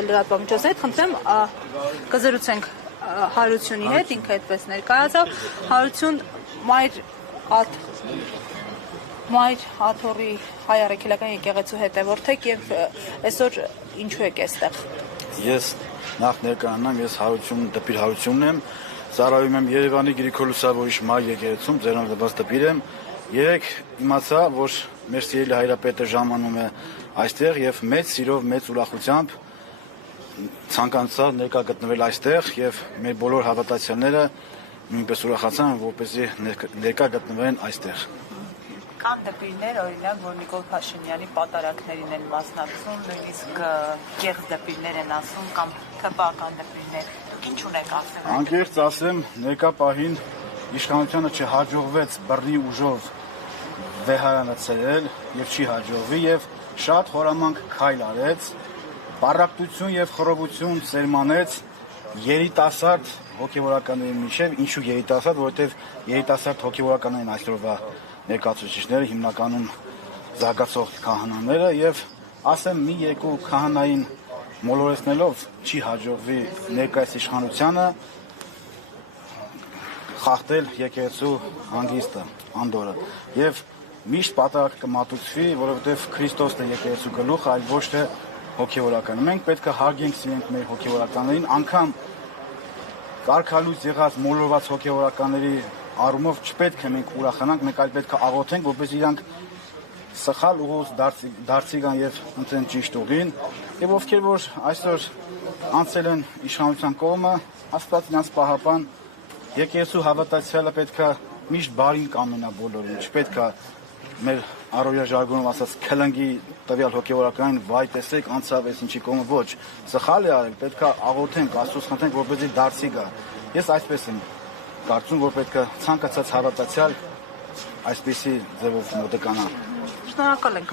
Լրատվամիջոցի հետ խնդրեմ կզրուցենք Հարությունի հետ, ինքը այդպես ներկայացավ, Հարություն Մայր Աթոռի հայ առաքելական եկեղեցու հետևորդ եք եւ այսօր ինչու եք այստեղ։ Ես նախ ներկայանամ, ես Հարություն Դպիր Հարությունն եմ, ծառայում եմ Երևանի Գրիգոր-Լուսավորիչ մայր եկեղեցում, ձեռնարկված դպիր եմ։ Երեք իմացա, որ մեր սիրելի հայրապետը ժամանում է այստեղ եւ մեծ սիրով, մեծ ուրախությամբ ցանկացա ներկա գտնվել այստեղ եւ մեր բոլոր հավատացյալները նույնպես ուրախացան, որպեսզի ներկա գտնվեն այստեղ։ Կան դպիրներ, օրինակ, որ Նիկոլ Փաշինյանի պատարակներին են մասնակցում, նույնիսկ կեղծ դպիրներ են ասում կամ թվական դպիրներ։ Դուք ինչ ունեք ասել։ Անկեղծ ասեմ, ներկա պահին իշխանությանը չհաջողվեց բռնի ուժով վեհարանը ցերել եւ չի հաջողվի եւ շատ խորամանկ քայլ արեց, պարապտություն եւ խռովություն սերմանեց երիտասարդ հոգեվորականների միջև, ինչու երիտասարդ, որովհետեւ երիտասարդ հոգեվորականներն այսօրվա ներկայացուցիչները հիմնականում զարգացող քահանաները եւ ասեմ մի երկու քահանային մոլորեցնելով չի հաջողվի ներկայիս իշխանությանը խախտել եկեղեցու հանգիստը, անդորը եւ միշտ պատարակ կմատուցվի, որովհետեւ Քրիստոսն է եկեղեցու գլուխը, այլ ոչ թե հոգեվորականը։ Մենք պետք է հարգենք սիրենք մեր հոգեվորականներին, անգամ կարգալույց եղած մոլորված հոգեվորականների առումով չպետք է մենք ուրախանանք, մենք այլ պետք է աղոթենք, որպես իրանք սխալ ուղուց դարձի գան եւ ընտրեն ճիշտ ուղին, եւ ովքեր որ այսօր անցել են իշխանության կողմը, Աստված նրանց պահապան, եկեղեցու հավատացյալը պետք է միշտ բարին կամենա բոլորին, չպետք է մեր առօրյա ժարգոնով ասած քլնգի տվյալ հոգեվորականին վայ տեսեք անցավ էս ինչի կողմը ոչ սխալ է արել պետք է աղոթենք Աստծուց խնդրենք որպեսզի դարձի գա ես այսպես եմ կարծում որ պետք է ցանկացած հավատացյալ այսպիսի ձևով մոտեկանա Շնորհակալ ենք։